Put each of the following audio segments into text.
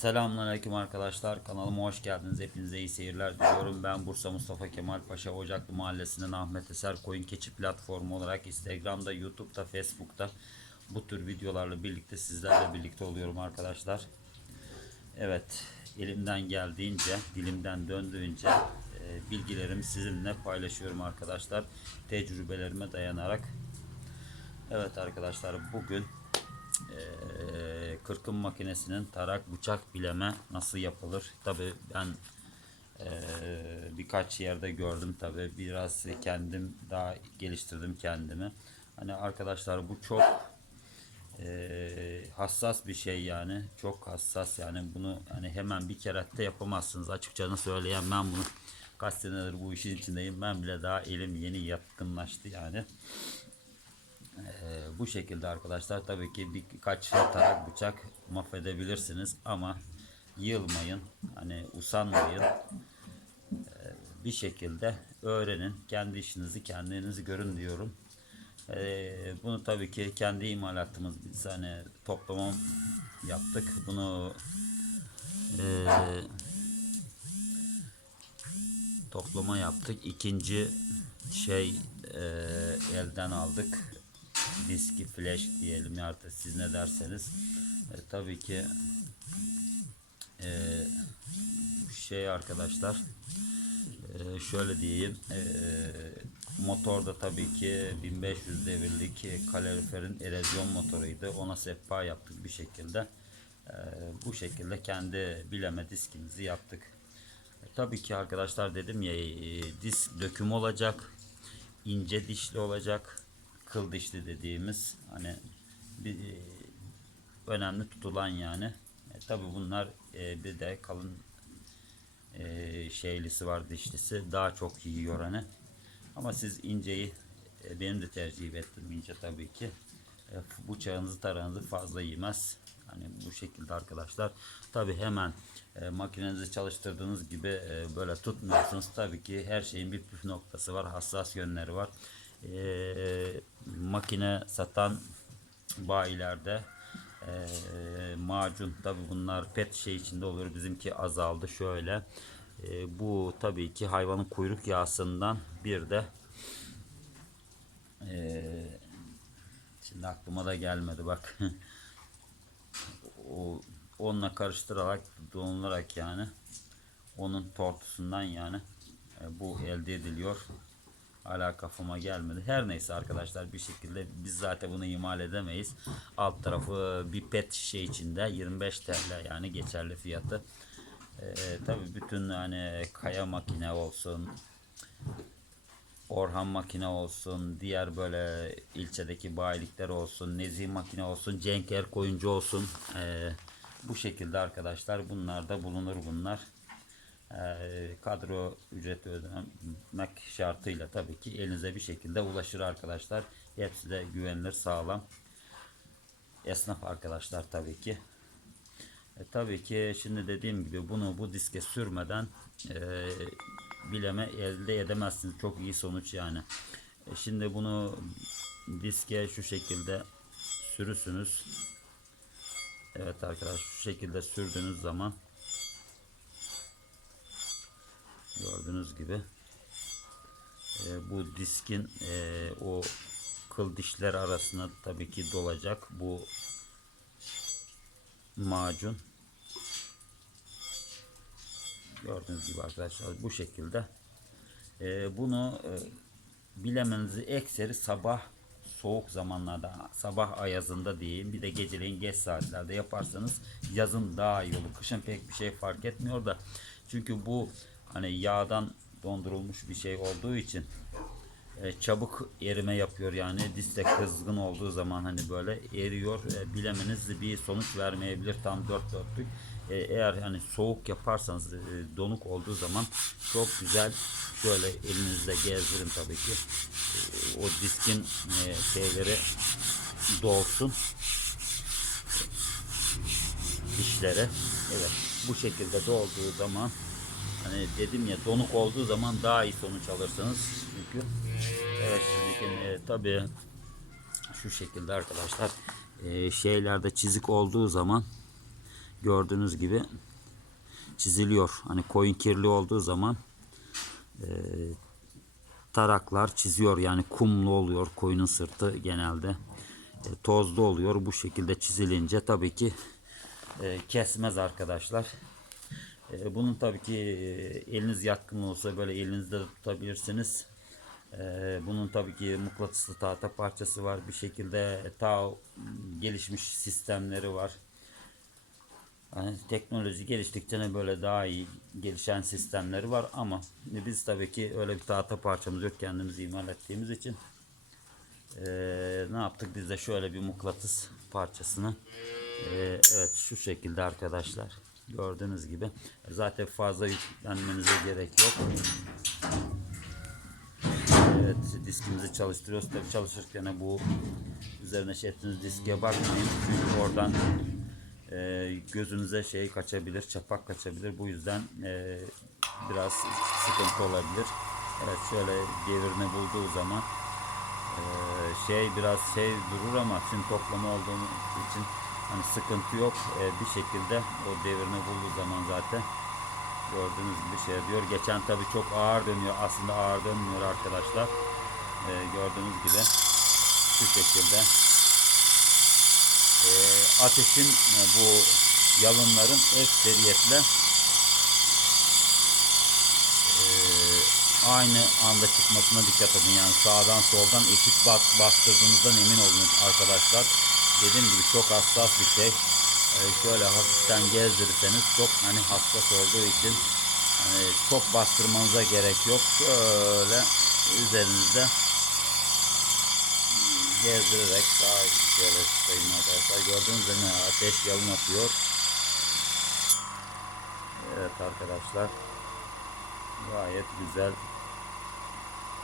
Selamünaleyküm arkadaşlar. Kanalıma hoş geldiniz. Hepinize iyi seyirler diliyorum. Ben Bursa Mustafa Kemal Paşa Ocaklı Mahallesi'nden Ahmet Eser Koyun Keçi platformu olarak Instagram'da, YouTube'da, Facebook'ta bu tür videolarla birlikte sizlerle birlikte oluyorum arkadaşlar. Evet, elimden geldiğince, dilimden döndüğünce e, bilgilerimi sizinle paylaşıyorum arkadaşlar. Tecrübelerime dayanarak. Evet arkadaşlar bugün eee, kırkım makinesinin tarak bıçak bileme nasıl yapılır? Tabi ben eee, birkaç yerde gördüm tabi biraz kendim daha geliştirdim kendimi. Hani arkadaşlar bu çok eee, hassas bir şey yani çok hassas yani bunu hani hemen bir kerette yapamazsınız açıkçası söyleyen ben bunu kaç senedir bu işin içindeyim ben bile daha elim yeni yatkınlaştı yani. Ee, bu şekilde arkadaşlar tabii ki birkaç tarak bıçak mahvedebilirsiniz ama yılmayın hani usanmayın Ee, bir şekilde öğrenin kendi işinizi kendiniz görün diyorum Ee, bunu tabii ki kendi imalatımız biz hani toplama yaptık bunu eee toplama yaptık. İkinci şey e, elden aldık. Diski flash diyelim ya artık siz ne derseniz. E, tabii ki e, şey arkadaşlar e, şöyle diyeyim e, motorda tabii ki 1500 devirlik kaloriferin erozyon motoruydu. Ona sehpa yaptık bir şekilde. E, bu şekilde kendi bileme diskimizi yaptık. E, Tabii ki arkadaşlar dedim ya e, disk döküm olacak. ince dişli olacak. Kıl dişli dediğimiz hani bir e, önemli tutulan yani. E, tabii bunlar e, bir de kalın e, şeylisi var dişlisi daha çok yiyor hani. Ama siz inceyi e, benim de tercih ettim ince tabii ki. E, bıçağınızı tarağınızı fazla yemez. Hani bu şekilde arkadaşlar. Tabii hemen e, makinenizi çalıştırdığınız gibi e, böyle tutmuyorsunuz. Tabii ki her şeyin bir püf noktası var. Hassas yönleri var. E, makine satan bayilerde e, macun tabi bunlar pet şey içinde oluyor. Bizimki azaldı şöyle. E, bu tabii ki hayvanın kuyruk yağsından bir de e, şimdi aklıma da gelmedi bak. o onunla karıştırarak donularak yani onun tortusundan yani e, bu elde ediliyor. Hala kafama gelmedi. Her neyse arkadaşlar bir şekilde biz zaten bunu imal edemeyiz. Alt tarafı bir pet şişe içinde 25 TL yani geçerli fiyatı. Ee, tabii bütün hani kaya makine olsun, Orhan makine olsun, diğer böyle ilçedeki bayilikler olsun, Nezih makine olsun, Cenker koyuncu olsun. Ee, bu şekilde arkadaşlar bunlar da bulunur bunlar. Ee, kadro ücreti ödemek şartıyla tabii ki elinize bir şekilde ulaşır arkadaşlar. Hepsi de güvenilir, sağlam. Esnaf arkadaşlar tabii ki. E, tabii ki şimdi dediğim gibi bunu bu diske sürmeden e, bileme elde edemezsiniz. Çok iyi sonuç yani. E, şimdi bunu diske şu şekilde sürüsünüz. Evet arkadaşlar şu şekilde sürdüğünüz zaman gördüğünüz gibi. E, bu diskin e, o kıl dişler arasına tabii ki dolacak bu macun. Gördüğünüz gibi arkadaşlar bu şekilde. E, bunu e, bilemenizi ekseri sabah soğuk zamanlarda sabah ayazında diyeyim bir de geceleyin geç saatlerde yaparsanız yazın daha iyi olur. Kışın pek bir şey fark etmiyor da. Çünkü bu hani yağdan dondurulmuş bir şey olduğu için e, çabuk erime yapıyor yani. Diste kızgın olduğu zaman hani böyle eriyor. E, bilemeniz bir sonuç vermeyebilir tam dört dörtlük. E, eğer hani soğuk yaparsanız e, donuk olduğu zaman çok güzel şöyle elinizde gezdirin tabii ki. E, o diskin e, şeyleri dolsun. Dişlere evet bu şekilde dolduğu zaman hani dedim ya donuk olduğu zaman daha iyi sonuç alırsınız çünkü evet şimdi e, tabii şu şekilde arkadaşlar e, şeylerde çizik olduğu zaman gördüğünüz gibi çiziliyor. Hani koyun kirli olduğu zaman e, taraklar çiziyor. Yani kumlu oluyor koyunun sırtı genelde. E, tozlu oluyor. Bu şekilde çizilince tabii ki e, kesmez arkadaşlar. E, bunun tabii ki e, eliniz yatkın olsa böyle elinizde de tutabilirsiniz. E, bunun tabii ki mıknatıslı tahta parçası var. Bir şekilde ta gelişmiş sistemleri var. Yani teknoloji geliştikçe ne böyle daha iyi gelişen sistemleri var ama biz tabii ki öyle bir tahta parçamız yok kendimiz imal ettiğimiz için eee, ne yaptık biz de şöyle bir mıknatıs parçasını eee, evet şu şekilde arkadaşlar gördüğünüz gibi zaten fazla yüklenmenize gerek yok evet diskimizi çalıştırıyoruz tabii çalışırken bu üzerine şey ettiğiniz diske bakmayın çünkü oradan e, gözünüze şey kaçabilir, çapak kaçabilir. Bu yüzden e, biraz sıkıntı olabilir. Evet şöyle devirme bulduğu zaman e, şey biraz şey durur ama şimdi toplama olduğu için hani sıkıntı yok. E, bir şekilde o devirme bulduğu zaman zaten gördüğünüz gibi şey diyor. Geçen tabi çok ağır dönüyor. Aslında ağır dönmüyor arkadaşlar. E, gördüğünüz gibi şu şekilde e, ateşin e, bu yalınların ekseriyetle e, aynı anda çıkmasına dikkat edin. Yani sağdan soldan eşit bas, bastırdığınızdan emin olun arkadaşlar. Dediğim gibi çok hassas bir şey. E, şöyle hafiften gezdirirseniz çok hani hassas olduğu için hani çok bastırmanıza gerek yok. Şöyle üzerinizde gezdirerek daha şöyle tutayım arkadaşlar. Gördüğünüz gibi ateş yalın atıyor. Evet arkadaşlar. Gayet güzel.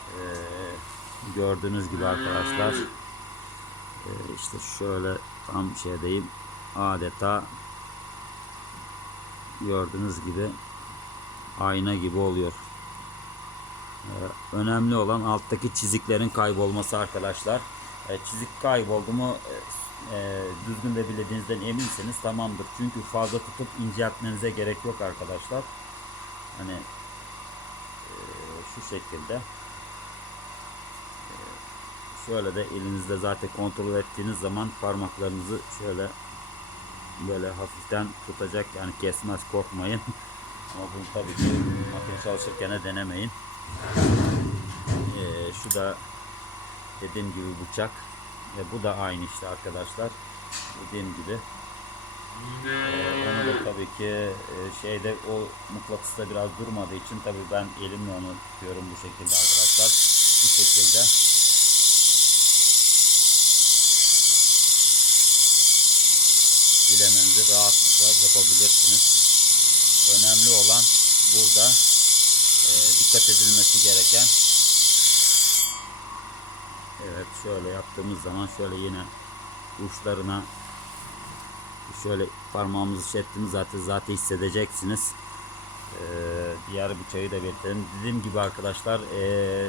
Ee, gördüğünüz gibi arkadaşlar. Ee, işte şöyle tam şeydeyim. Adeta gördüğünüz gibi ayna gibi oluyor. Ee, önemli olan alttaki çiziklerin kaybolması arkadaşlar. E, çizik kayboldu mu e, e, düzgün de bilediğinizden eminseniz tamamdır. Çünkü fazla tutup inceltmenize gerek yok arkadaşlar. Hani e, şu şekilde şöyle de elinizde zaten kontrol ettiğiniz zaman parmaklarınızı şöyle böyle hafiften tutacak. Yani kesmez korkmayın. Ama bunu tabii ki makine çalışırken de denemeyin. E, şu da dediğim gibi bıçak. Ve bu da aynı işte arkadaşlar. Dediğim gibi. Ee, onu da tabii ki e, şeyde o mıknatısta biraz durmadığı için tabii ben elimle onu tutuyorum bu şekilde arkadaşlar. Bu şekilde dilemenizi rahatlıkla yapabilirsiniz önemli olan burada e, dikkat edilmesi gereken Evet şöyle yaptığımız zaman şöyle yine uçlarına şöyle parmağımızı şey ettiğimiz zaten zaten hissedeceksiniz. Ee, diğer bıçağı da belirtelim. Dediğim gibi arkadaşlar ee,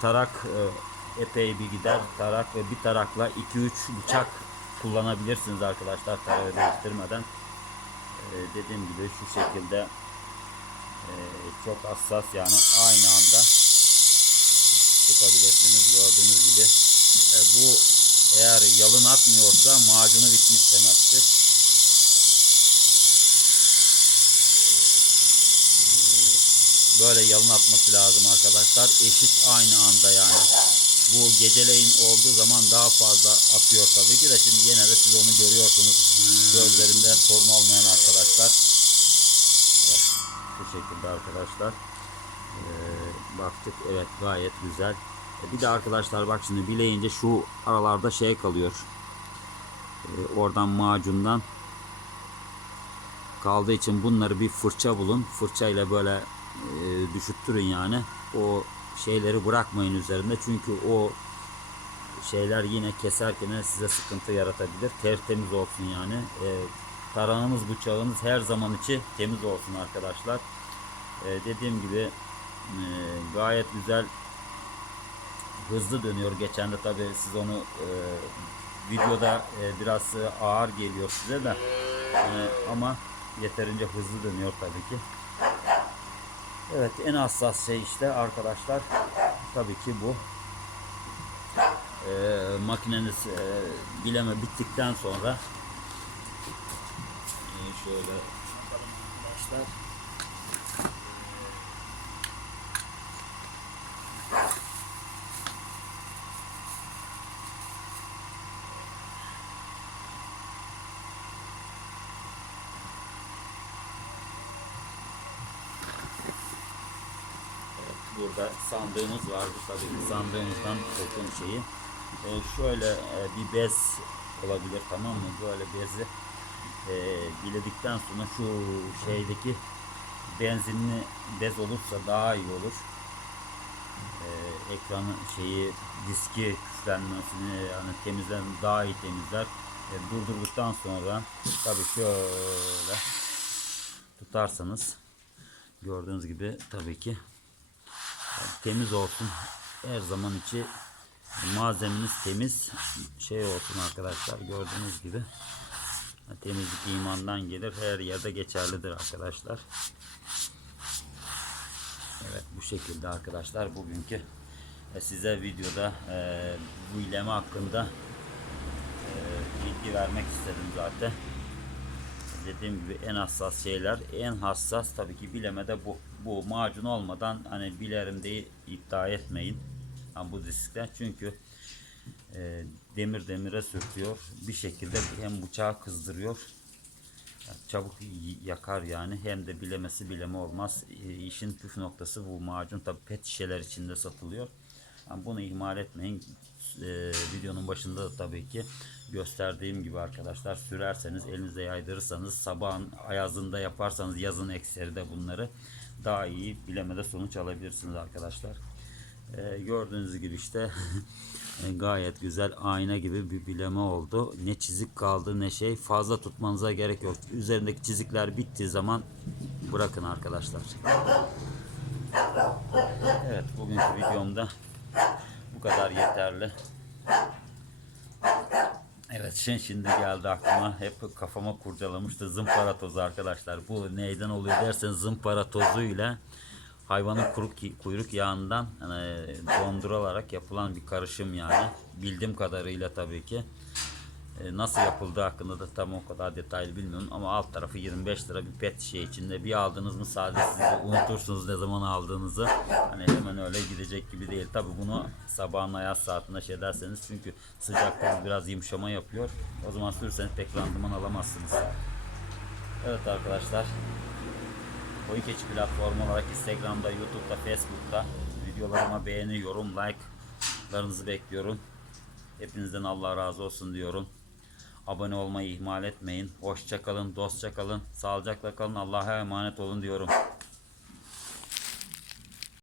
tarak ee, epey bir gider. Tarak ve bir tarakla 2-3 bıçak kullanabilirsiniz arkadaşlar tarağı değiştirmeden. Ee, dediğim gibi şu şekilde ee, çok hassas yani aynı anda tutabilirsiniz. Gördüğünüz gibi e, bu eğer yalın atmıyorsa macunu bitmiş demektir. E, böyle yalın atması lazım arkadaşlar. Eşit aynı anda yani. Bu geceleyin olduğu zaman daha fazla atıyor tabii ki de şimdi yine de siz onu görüyorsunuz. Gözlerinde sorun olmayan arkadaşlar. Evet, bu şekilde arkadaşlar. Ee, baktık evet gayet güzel. E, bir de arkadaşlar bak şimdi bileyince şu aralarda şey kalıyor. Ee, oradan macundan kaldığı için bunları bir fırça bulun. Fırçayla böyle e, düşüttürün yani. O şeyleri bırakmayın üzerinde çünkü o şeyler yine keserken size sıkıntı yaratabilir. Tertemiz olsun yani. Ee, tarağınız bıçağınız her zaman içi temiz olsun arkadaşlar. Ee, dediğim gibi e, gayet güzel hızlı dönüyor. Geçen de tabi siz onu e, videoda e, biraz ağır geliyor size de Ee, ama yeterince hızlı dönüyor tabii ki. Evet en hassas şey işte arkadaşlar tabii ki bu. Ee, makineniz e, bileme bittikten sonra e, şöyle bakalım arkadaşlar. Evet, burada sandığımız vardı tabii ki sandığımızdan kokun şeyi. Ee, şöyle e, bir bez olabilir tamam mı? Böyle bezi e, biledikten sonra şu şeydeki benzinli bez olursa daha iyi olur. Ee, ekranı şeyi diski küflenmesini yani temizlen daha iyi temizler. E, durdurduktan sonra tabii şöyle tutarsanız gördüğünüz gibi tabii ki temiz olsun. Her zaman içi malzemeniz temiz şey olsun arkadaşlar. Gördüğünüz gibi temizlik imandan gelir. Her yerde geçerlidir arkadaşlar. Evet bu şekilde arkadaşlar bugünkü e, size videoda e, bu ileme hakkında e, bilgi vermek istedim zaten. Dediğim gibi en hassas şeyler en hassas tabii ki bilemede bu. Bu macun olmadan hani bilerim diye iddia etmeyin. Yani bu diskler çünkü e, demir demire sürtüyor. Bir şekilde hem bıçağı kızdırıyor. Yani çabuk yakar yani. Hem de bilemesi bileme olmaz. E, işin püf noktası bu macun tabii pet şişeler içinde satılıyor. Yani bunu ihmal etmeyin. E, videonun başında da tabii ki gösterdiğim gibi arkadaşlar sürerseniz elinize yaydırırsanız sabahın ayazında yaparsanız yazın ekseri de bunları daha iyi bilemede sonuç alabilirsiniz arkadaşlar. E, gördüğünüz gibi işte e, gayet güzel ayna gibi bir bileme oldu. Ne çizik kaldı ne şey fazla tutmanıza gerek yok. Üzerindeki çizikler bittiği zaman bırakın arkadaşlar. Evet bugünkü videomda kadar yeterli. Evet şimdi, şimdi geldi aklıma hep kafama kurcalamıştı zımpara tozu arkadaşlar. Bu neyden oluyor derseniz zımpara tozuyla hayvanın kuruk, kuyruk yağından hani dondurularak yapılan bir karışım yani. Bildiğim kadarıyla tabii ki. E, nasıl yapıldığı hakkında da tam o kadar detaylı bilmiyorum ama alt tarafı 25 lira bir pet şişe içinde. Bir aldınız mı sadece siz de unutursunuz ne zaman aldığınızı. Hani hemen öyle gidecek gibi değil. Tabi bunu sabahın ayaz saatinde şey derseniz çünkü sıcaktan biraz yumuşama yapıyor. O zaman sürseniz pek randıman alamazsınız. Evet arkadaşlar. Oyun Keçi platformu olarak Instagram'da, YouTube'da, Facebook'ta videolarıma beğeni, yorum, like'larınızı bekliyorum. Hepinizden Allah razı olsun diyorum. Abone olmayı ihmal etmeyin. Hoşça kalın, dostça kalın, sağlıcakla kalın. Allah'a emanet olun diyorum.